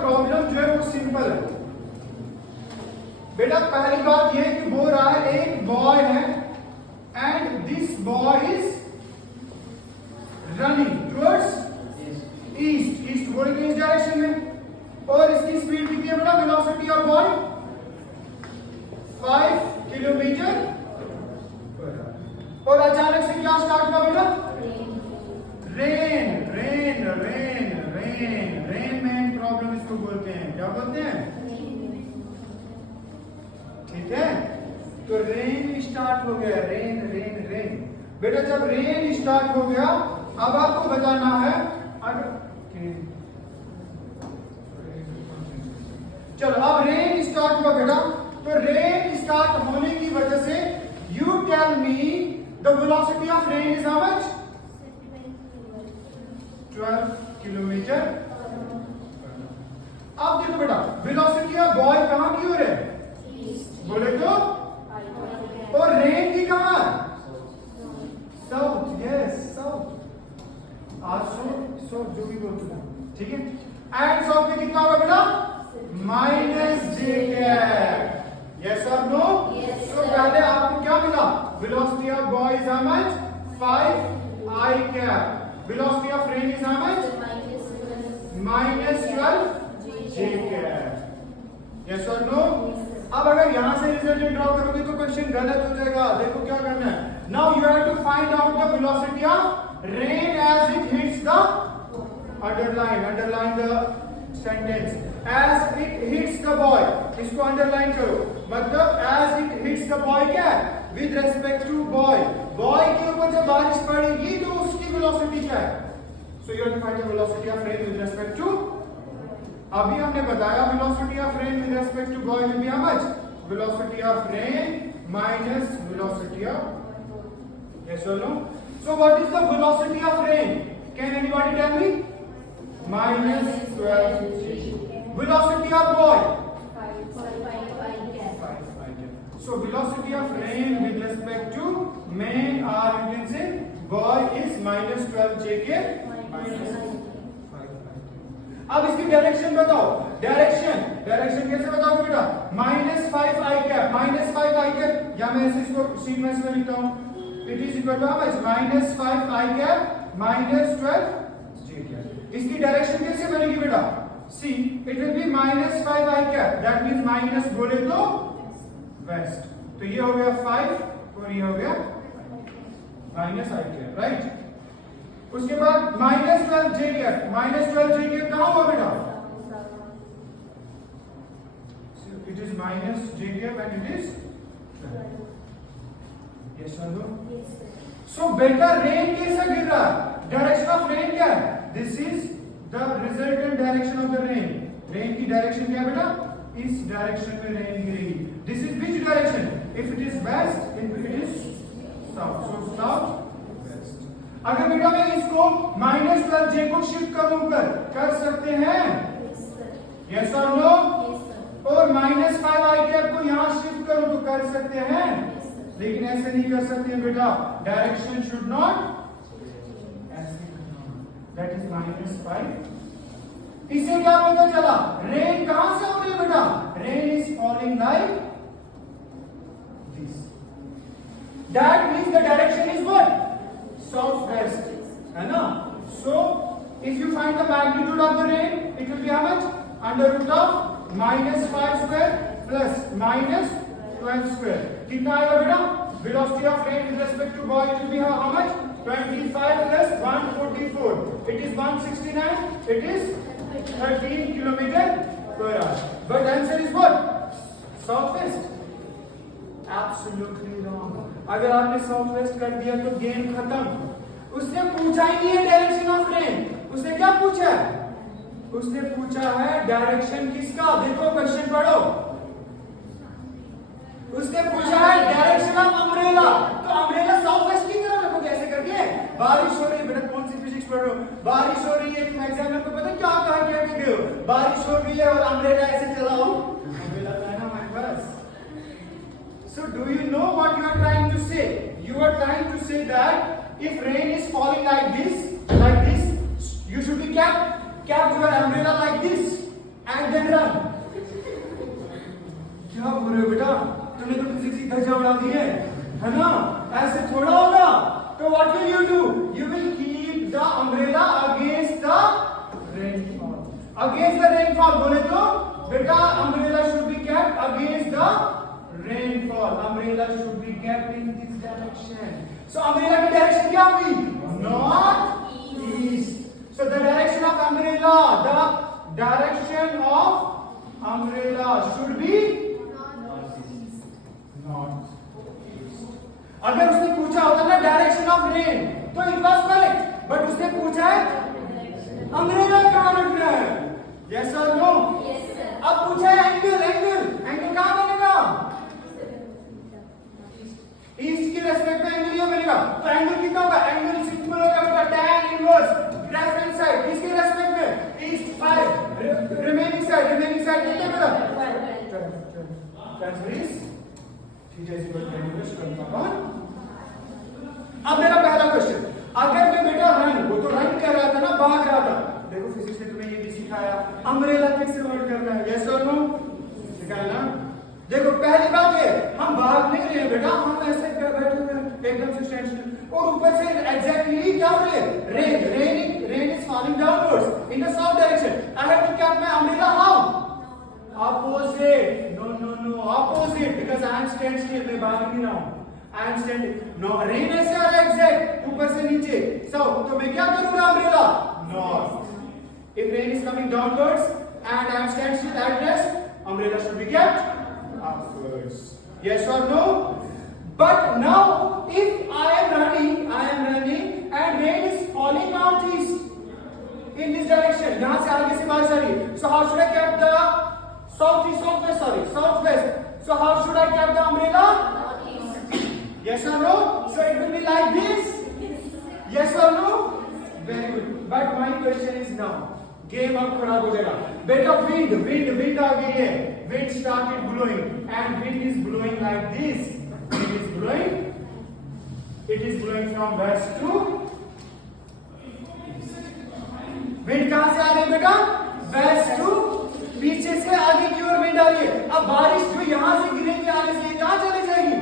Problem जो है वो सिंपल है बेटा। पहली बात ये कि बोल रहा है एक बॉय है and this boy is running towards east, east बोलेंगे इस डायरेक्शन में, और इसकी स्पीड कितनी है बेटा? वेलोसिटी ऑफ बॉय 5 किलोमीटर, और अचानक से क्या स्टार्ट हुआ बेटा? Rain, rain rain rain rain man problem इसको बोलते हैं, क्या बोलते हैं? ठीक है, तो रेन स्टार्ट हो गया, रेन रेन रेन बेटा। जब रेन स्टार्ट हो गया, अब आपको बताना है अगर चलो अब रेन स्टार्ट हुआ बेटा, तो रेन स्टार्ट होने की वजह से you tell me the velocity of rain is how much? 12 kilometre. अब देखो बेटा, वेलोसिटी ऑफ बॉय कहां की ओर है? बोले तो, और रेन की कहां? साउथ, यस साउथ, आज सो जो भी बोलते हैं, ठीक है। एंड साउथ में कितना होगा बेटा? माइनस जे कैप, यस और नो? तो पहले आपको क्या मिला? Velocity of boy is how much? 5 I cap. Velocity of rain is how much? -12 J cap, yes और नो? अब अगर यहां से रिजल्टेंट ड्रॉ करोगे तो क्वेश्चन गलत हो जाएगा। देखो क्या करना है, now you have to find out the velocity of rain as it hits the underline the sentence, as it hits the boy, इसको अंडरलाइन करो, मतलब as it hits the boy क्या है? With respect to boy, boy के ऊपर जब बारिश पड़ेगी तो उसकी वेलोसिटी क्या है? So you have to find the velocity of rain with respect to, अभी हमने बताया velocity of rain with respect to boy will be how much? Velocity of rain minus velocity of, yes और no? So what is the velocity of rain? Can anybody tell me? -12 velocity of boy 5 so velocity of rain with respect to man, or you can say boy, is -12 j k -5। अब इसकी direction बताओ, direction कैसे बताओगे बेटा? -5 i cap, -5 i cap, या मैं इसको sequence में लिखता हूं, it is equal to how much? -5 i cap -12 j cap. इसकी डायरेक्शन कैसे बनेगी बेटा? See it will be -5 i cap, that means minus बोले तो वेस्ट, तो ये हो गया 5 और ये हो गया -i कैप, राइट। उसके बाद -12 j कैप, -12 j कैप कहां हुआ बेटा? It is -j cap and it is, yes और नो? सो बेटा रेन कैसा गिर रहा है? डायरेक्शन ऑफ रेन क्या है? This is the resultant direction of the rain. Rain की डायरेक्शन क्या है बेटा? इस डायरेक्शन में रेन गिरेगी। This is which direction? If it is west, if it is south, so south west. अगर बेटा मैं इसको -12 j को शिफ्ट करूं कर सकते हैं, यस और नो? और -5 i कैप को यहां शिफ्ट करूं तो कर सकते हैं, लेकिन ऐसे नहीं कर सकते हैं बेटा, डायरेक्शन शुड नॉट ऐसे, दैट इज -5। इससे क्या पता चला? रेन कहां से हो रही है बेटा? Rain is falling like this, that means the direction is what? South west, है ना? So if you find the magnitude of the rain, it will be how much? √5 square plus -12 square. कितना आएगा बेटा? Velocity of rain with respect to boy will be how much? 25 plus 144, it is 169, it is 13 kilometre per hour. But answer is what? South waste. Absolutely wrong. अगर आपने south west कर दिया तो game खत्म। उसने पूछा ही नहीं है डायरेक्शन ऑफ रेन, उसने क्या पूछा है? उसने पूछा है डायरेक्शन किसका? देखो क्वेश्चन पढ़ो, उसने पूछा है डायरेक्शन ऑफ अम्ब्रेला, तो अम्ब्रेला साउथ वेस्ट की तरफ रखो। कैसे करके? बारिश हो रही है बेटा, कौन सी फिजिक्स पढ़ रहे हो? बारिश हो रही है, तुम एग्जाम में पता क्या कहा कहते हो? बारिश हो रही है और अम्ब्रेला ऐसे चलाओ, अम्ब्रेला है ना हमारे पास। So do you know what you are trying to say? You are trying to say that if rain is falling like this, you should be kept your umbrella like this, and then run. क्या बोल रहे हो बेटा, तुमने तो physics की धज्जियां उड़ा दी है ना? ऐसे थोड़ा होगा। तो what will you do? You will keep the umbrella against the rainfall. Against the rainfall बोले तो बेटा umbrella should be kept against the rainfall. Umbrella should be kept in this direction. So umbrella की direction क्या होगी? North east. So the direction of umbrella, the direction of umbrella should be north. अगर उसने पूछा होता ना direction of rain तो it was correct, but उसने पूछा है अम्ब्रेला कहां रखना है, यस और नो? Yes sir. अब पूछा है एंगल, एंगल कहां बनेगा? ईस्ट की रेस्पेक्ट में एंगल ये बनेगा, तो एंगल कितना होगा? एंगल सिंपल होगा बेटा tan इनवर्स रेफरेंस साइड, किसके रेस्पेक्ट में? ईस्ट 5, रिमेनिंग साइड कितने बेटा? Answer is theta is equal to inverse 1/. अब मेरा पहला क्वेश्चन, अगर मैं बेटा वो तो रन कर रहा था ना, भाग रहा था, देखो फिजिक्स ने तुम्हें ये भी सिखाया अम्ब्रेला कैसे होल्ड करना है, यस और नो? सिखाया ना? देखो पहली बात है हम भाग नहीं रहे हैं बेटा, हम ऐसे बैठे हुए हैं एकदम से स्टैंड, और ऊपर से एग्जैक्टली क्या हो रही है? Rain is falling downwards in the south direction. I have to cap my umbrella how? Opposite. No. Opposite. Because I am stand still. मैं भाग नहीं रहा हूँ. I am standing. No. Rain ऐसे आ रहा है exact. ऊपर से नीचे. तो मैं क्या करूँगा umbrella? North. If rain is coming downwards and I am stand still at rest, umbrella should be kept upwards. Yes or no? But now, if I am running and rain is falling northeast in this direction. यहाँ से आगे से बारिश आ रही है. So how should I keep the southwest. So how should I keep the umbrella? Yes or no? So it will be like this. Yes or no? Very good. But my question is now, game अब खराब हो जाएगा. बेटा wind आ गई है. Wind started blowing and wind is blowing like this. It is blowing from west to east. Wind कहाँ से आ रही है बेटा? West to पीछे से आगे की ओर विंड आ रही है. अब बारिश जो यहाँ से गिरेगी आगे से कहां चली जाएगी?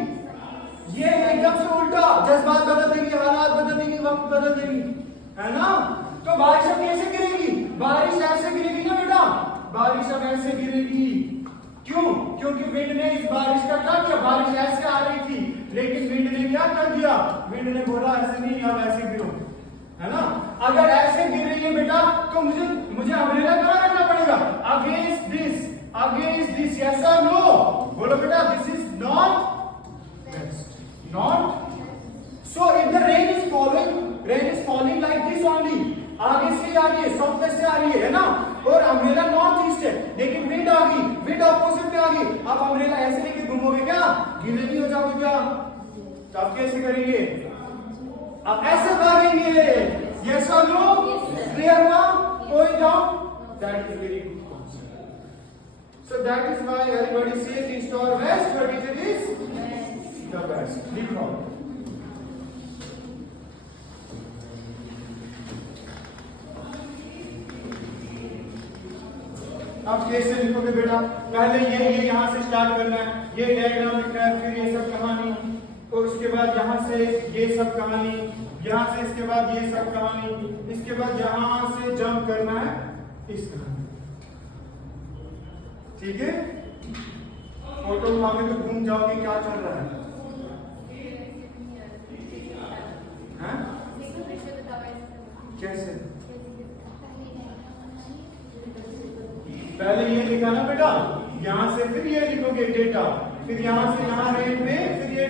ये एकदम से उल्टा, जज्बात बदल देगी, हालात बदल देगी, वक्त बदल देगी, है ना? तो बारिश अब कैसे गिरेगी? बारिश ऐसे गिरेगी ना बेटा, बारिश अब ऐसे गिरेगी. क्यों? क्योंकि विंड ने इस बारिश का क्या किया? बारिश ऐसे आ रही थी, लेकिन विंड ने क्या कर दिया? विंड ने बोला ऐसे नहीं, अब ऐसे गिरो, है ना? अगर ऐसे गिर रही है बेटा तो मुझे अम्ब्रेला कहां रखना पड़ेगा? Against this. यस और नो? बोलो बेटा. This is north west. North. So if the rain is falling like this only, आगे से आ रही है, साउथ वेस्ट से आ रही है ना, और अम्ब्रेला नॉर्थ ईस्ट है, लेकिन विंड आ गई, विंड ऑपोजिट में आ गई. आप अम्ब्रेला ऐसे लेके घूमोगे क्या? गीले नहीं हो जाओगे क्या? तो आप कैसे करेंगे? आप ऐसे भागेंगे. यस और नो? क्लियर हुआ? कोई doubt? That is very good concept. So that is why everybody says east और west, but it is the west. लिखो. अब कैसे लिखोगे बेटा? पहले ये यहां से स्टार्ट करना है, ये डायग्राम लिखना है, फिर ये सब कहानी, और उसके बाद यहां से ये सब कहानी, यहां से इसके बाद ये सब कहानी, इसके बाद यहां से जंप करना है इस कहानी. ठीक है? फोटो उठाओगे तो घूम जाओगे क्या चल रहा है. हाँ? कैसे? पहले ये लिखा ना बेटा, यहां से फिर ये लिखोगे डेटा, फिर यहां से यहां रेन पे, फिर ये